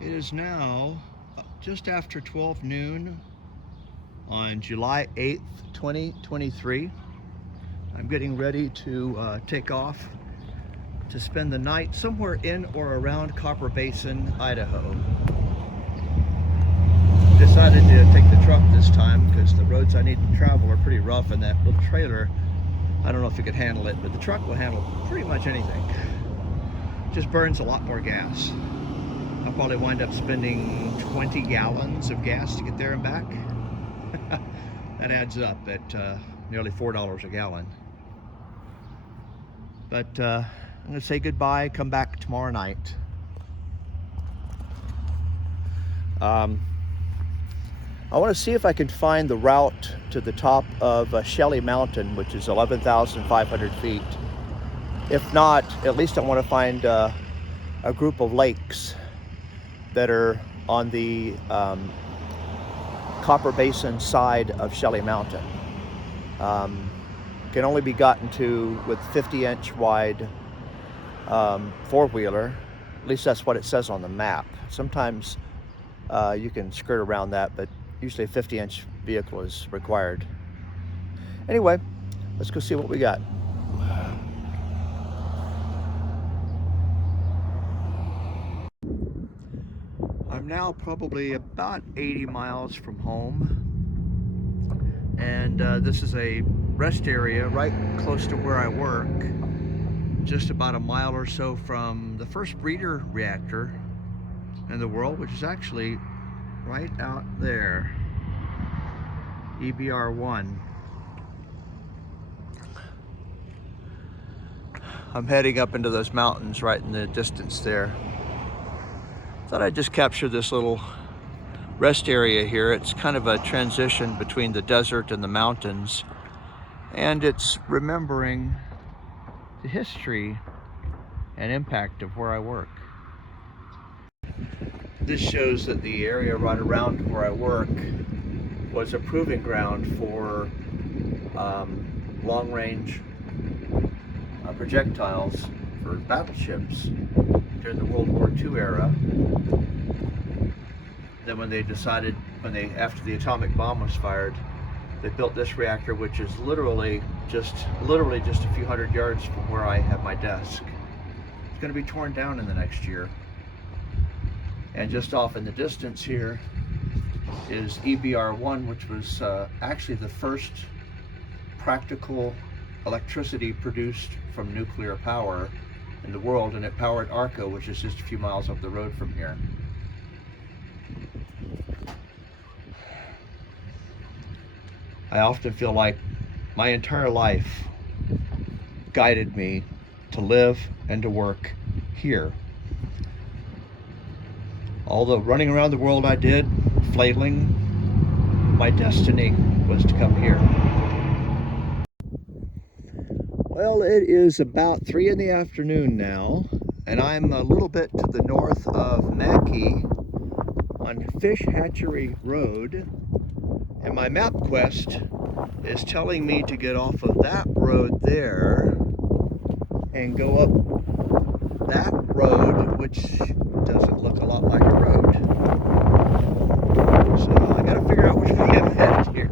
It is now just after 12 noon on July 8th, 2023. I'm getting ready to take off to spend the night somewhere in or around Copper Basin, Idaho. Decided to take the truck this time because the roads I need to travel are pretty rough, and that little trailer, I don't know if it could handle it, but the truck will handle pretty much anything. Just burns a lot more gas. I'll probably wind up spending 20 gallons of gas to get there and back. That adds up at nearly $4 a gallon. But I'm going to say goodbye, come back tomorrow night. I want to see if I can find the route to the top of Shelly Mountain, which is 11,500 feet. If not, at least I want to find a group of lakes that are on the Copper Basin side of Shelly Mountain. Can only be gotten to with 50-inch wide four-wheeler. At least that's what it says on the map. Sometimes you can skirt around that, but usually a 50-inch vehicle is required. Anyway, let's go see what we got. I'm now probably about 80 miles from home, and this is a rest area right close to where I work, just about a mile or so from the first breeder reactor in the world, which is actually right out there, EBR1. I'm heading up into those mountains right in the distance there. Thought I'd just capture this little rest area here. It's kind of a transition between the desert and the mountains, and it's remembering the history and impact of where I work. This shows that the area right around where I work was a proving ground for long-range projectiles for battleships during the World War II era. Then when they decided, after the atomic bomb was fired, they built this reactor, which is literally just a few hundred yards from where I have my desk. It's going to be torn down in the next year. And just off in the distance here is EBR1, which was actually the first practical electricity produced from nuclear power in the world, and it powered Arco, which is just a few miles up the road from here. I often feel like my entire life guided me to live and to work here. Although running around the world I did, flailing, my destiny was to come here. Well, it is about 3 in the afternoon now, and I'm a little bit to the north of Mackay on Fish Hatchery Road, and my MapQuest is telling me to get off of that road there and go up that road, which doesn't look a lot like a road. So I gotta figure out which way I'm headed here.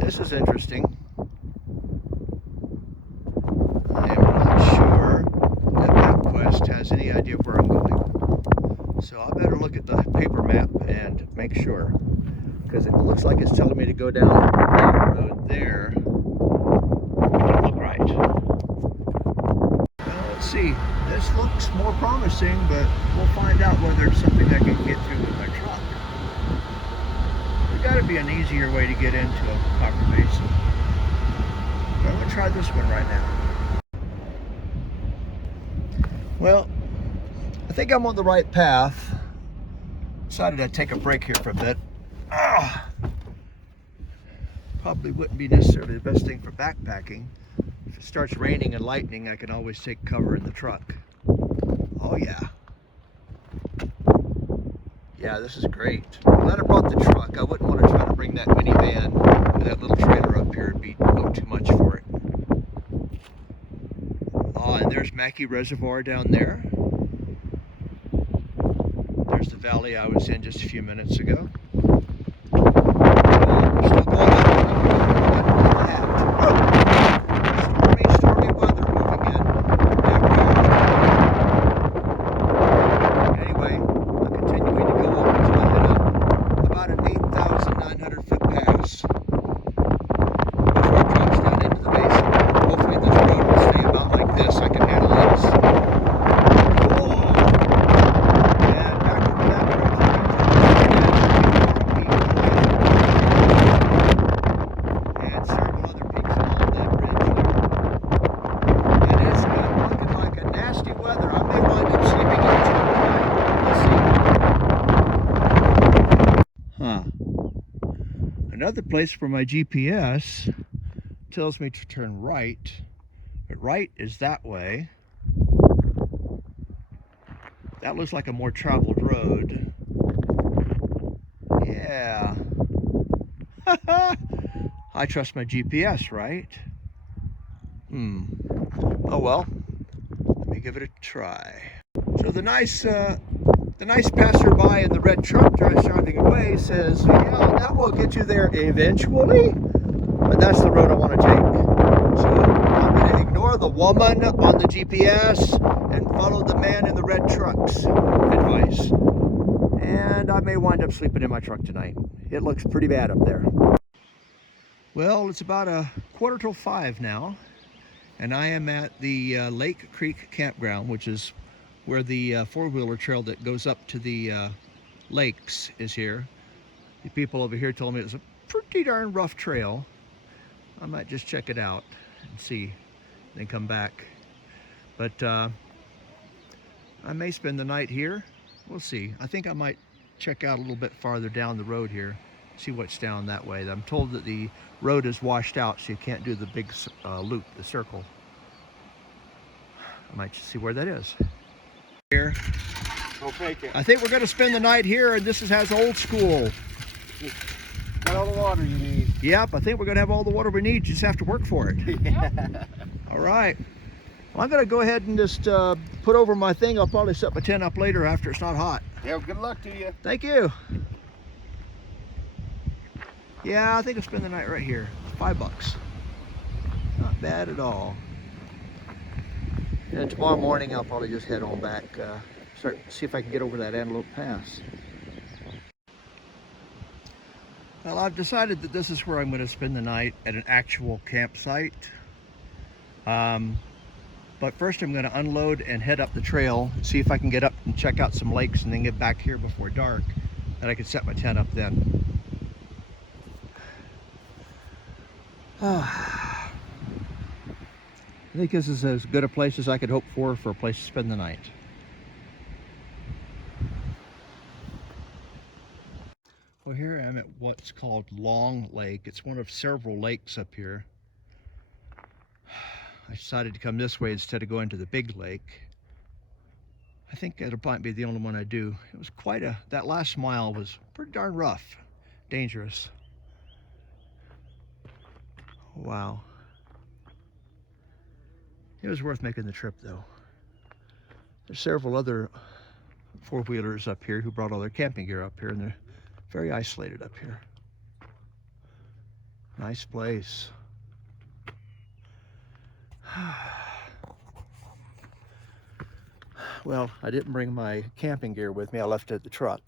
This is interesting. I am not sure that MapQuest has any idea where I'm going. So I better look at the paper map and make sure, because it looks like it's telling me to go down that road there. Doesn't look right. Well, let's see. This looks more promising, but we'll find out whether it's something I can get through with my truck. There's got to be an easier way to get into Copper Basin. But I'm going to try this one right now. Well, I think I'm on the right path. Decided I'd take a break here for a bit. Probably wouldn't be necessarily the best thing for backpacking. If it starts raining and lightning, I can always take cover in the truck. Oh yeah. Yeah, this is great. I'm glad I brought the truck. I wouldn't want to try to bring that minivan with that little trailer up here. It'd be a little too much for it. And there's Mackay Reservoir down there. There's the valley I was in just a few minutes ago. Still going up. Stormy weather moving in. Anyway, I'm continuing to go up until I hit about an 8,900 foot pass before it drops down into the basin. Hopefully this road will stay about like this. I can handle this. Whoa! And back over that road, and several other peaks along that ridge. And it's looking like a nasty weather. I may wind up sleeping in the truck tonight. We'll see. Another place where my GPS tells me to turn right, but right is that way. That looks like a more traveled road. Yeah. I trust my GPS, right? Oh well, let me give it a try. So the nice passerby in the red truck driving away says, yeah, that will get you there eventually, but that's the road I want to take. So I'm going to ignore the woman on the GPS and follow the man in the red truck's advice. And I may wind up sleeping in my truck tonight. It looks pretty bad up there. Well, it's about 4:45 now, and I am at the Lake Creek Campground, which is where the four-wheeler trail that goes up to the lakes is here. The people over here told me it's a pretty darn rough trail. I might just check it out and see, then come back. But I may spend the night here. We'll see. I think I might check out a little bit farther down the road here, see what's down that way. I'm told that the road is washed out, so you can't do the big loop, the circle. I might just see where that is. Here. We'll take it. I think we're going to spend the night here, and this has old school. Got all the water you need. Yep, I think we're going to have all the water we need. You just have to work for it. Yeah. All right. Well, I'm going to go ahead and just put over my thing. I'll probably set my tent up later after it's not hot. Yeah, good luck to you. Thank you. Yeah, I think I'll spend the night right here. $5. Not bad at all. And tomorrow morning I'll probably just head on back, see if I can get over that Antelope Pass. Well, I've decided that this is where I'm going to spend the night, at an actual campsite. But first I'm going to unload and head up the trail, see if I can get up and check out some lakes and then get back here before dark, and I can set my tent up then. I think this is as good a place as I could hope for a place to spend the night. Well, here I am at what's called Long Lake. It's one of several lakes up here. I decided to come this way instead of going to the big lake. I think it might be the only one I do. It was that last mile was pretty darn rough, dangerous. Wow. It was worth making the trip though. There's several other four-wheelers up here who brought all their camping gear up here, and they're very isolated up here. Nice place. Well, I didn't bring my camping gear with me. I left it at the truck.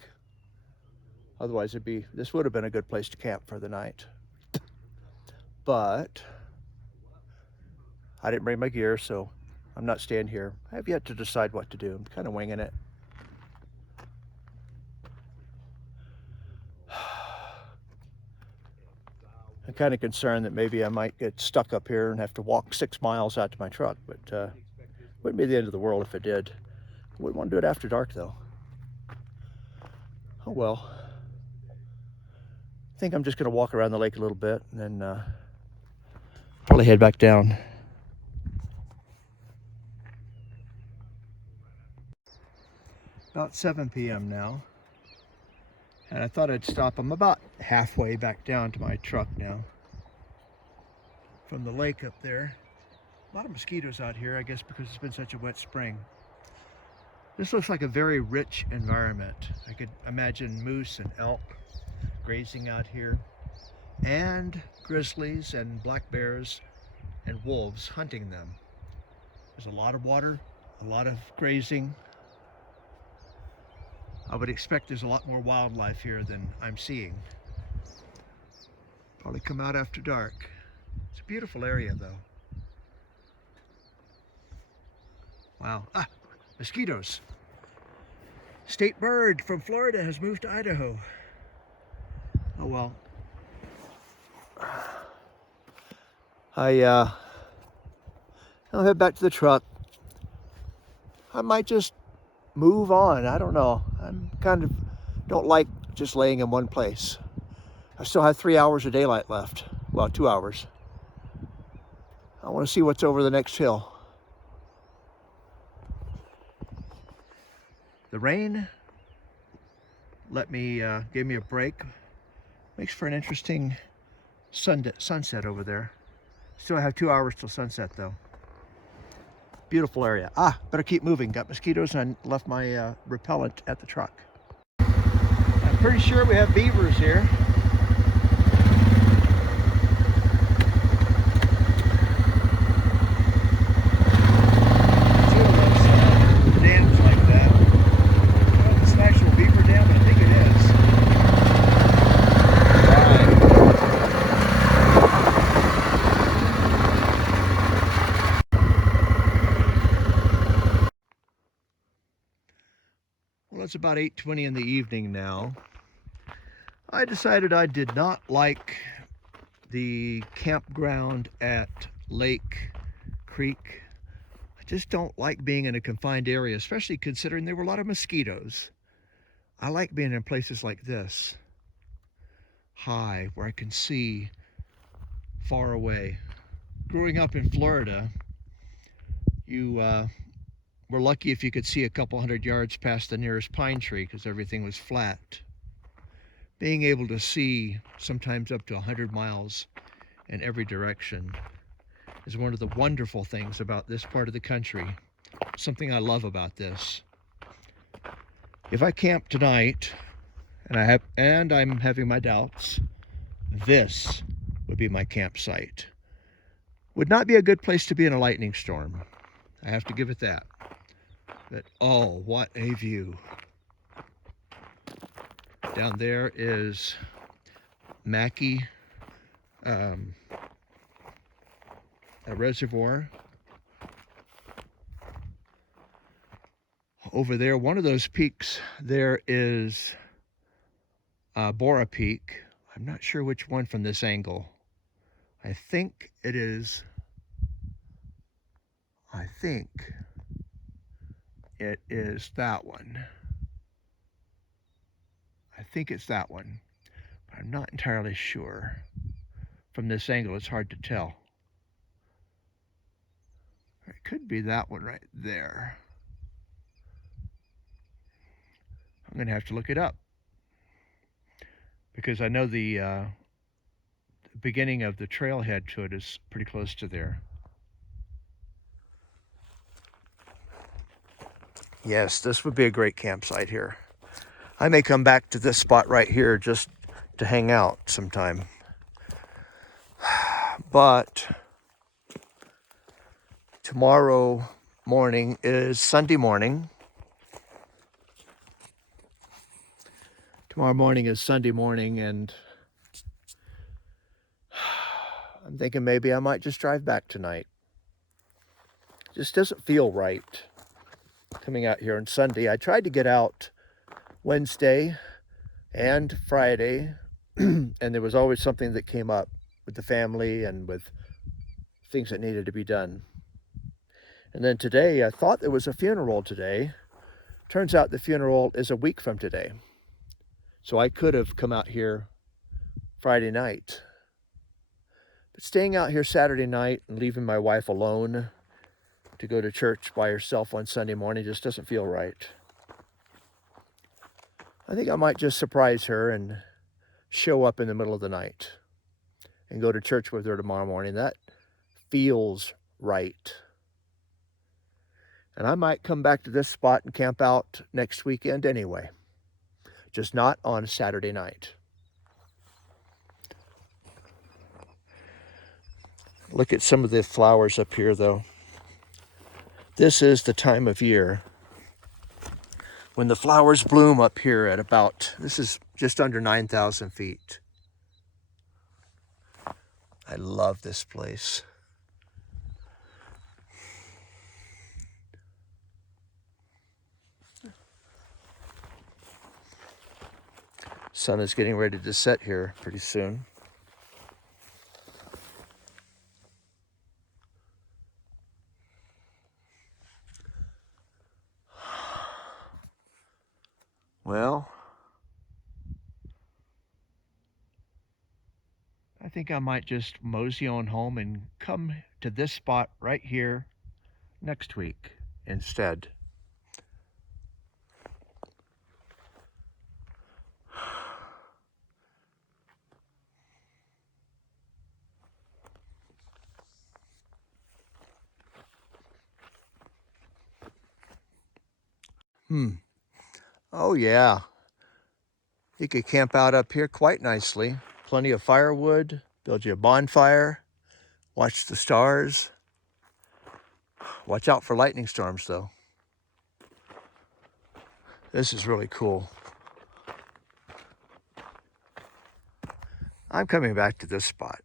Otherwise this would have been a good place to camp for the night. But I didn't bring my gear, so I'm not staying here. I have yet to decide what to do. I'm kind of winging it. I'm kind of concerned that maybe I might get stuck up here and have to walk 6 miles out to my truck, but wouldn't be the end of the world if it did. I wouldn't want to do it after dark though. Oh well. I think I'm just going to walk around the lake a little bit and then probably head back down. About 7 p.m. now, and I thought I'd stop. I'm about halfway back down to my truck now from the lake up there. A lot of mosquitoes out here, I guess because it's been such a wet spring. This looks like a very rich environment. I could imagine moose and elk grazing out here, and grizzlies and black bears and wolves hunting them. There's a lot of water, a lot of grazing. I would expect there's a lot more wildlife here than I'm seeing. Probably come out after dark. It's a beautiful area though. Wow. Ah, mosquitoes. State bird from Florida has moved to Idaho. Oh well. I'll head back to the truck. I might just move on. I don't know. I'm kind of don't like just laying in one place. I still have 3 hours of daylight left. Well, 2 hours. I want to see what's over the next hill. The rain gave me a break. Makes for an interesting sunset over there. Still have 2 hours till sunset though. Beautiful area. Ah, better keep moving. Got mosquitoes and I left my repellent at the truck. I'm pretty sure we have beavers here. Dams like that. I don't know if it's an actual beaver dam, but I think it is. Well, it's about 8:20 in the evening now. I decided I did not like the campground at Lake Creek. I just don't like being in a confined area, especially considering there were a lot of mosquitoes. I like being in places like this, high, where I can see far away. Growing up in Florida, you were lucky if you could see a couple hundred yards past the nearest pine tree because everything was flat. Being able to see sometimes up to 100 miles in every direction is one of the wonderful things about this part of the country. Something I love about this. If I camp tonight, and I'm having my doubts, this would be my campsite. Would not be a good place to be in a lightning storm. I have to give it that. But oh, what a view. Down there is Mackay Reservoir. Over there, one of those peaks, there is Borah Peak. I'm not sure which one from this angle. I think it is that one. I think it's that one, but I'm not entirely sure. From this angle, it's hard to tell. It could be that one right there. I'm gonna have to look it up because I know the beginning of the trailhead to it is pretty close to there. Yes, this would be a great campsite here. I may come back to this spot right here just to hang out sometime. But tomorrow morning is Sunday morning. Tomorrow morning is Sunday morning, and I'm thinking maybe I might just drive back tonight. Just doesn't feel right coming out here on Sunday. I tried to get out Wednesday and Friday, and there was always something that came up with the family and with things that needed to be done. And then today, I thought there was a funeral today. Turns out the funeral is a week from today. So I could have come out here Friday night. But staying out here Saturday night and leaving my wife alone to go to church by herself on Sunday morning just doesn't feel right. I think I might just surprise her and show up in the middle of the night and go to church with her tomorrow morning. That feels right. And I might come back to this spot and camp out next weekend anyway, just not on Saturday night. Look at some of the flowers up here though. This is the time of year when the flowers bloom up here at about, this is just under 9,000 feet. I love this place. Sun is getting ready to set here pretty soon. Well, I think I might just mosey on home and come to this spot right here next week instead. Oh yeah, you could camp out up here quite nicely. Plenty of firewood, build you a bonfire, watch the stars. Watch out for lightning storms though. This is really cool. I'm coming back to this spot.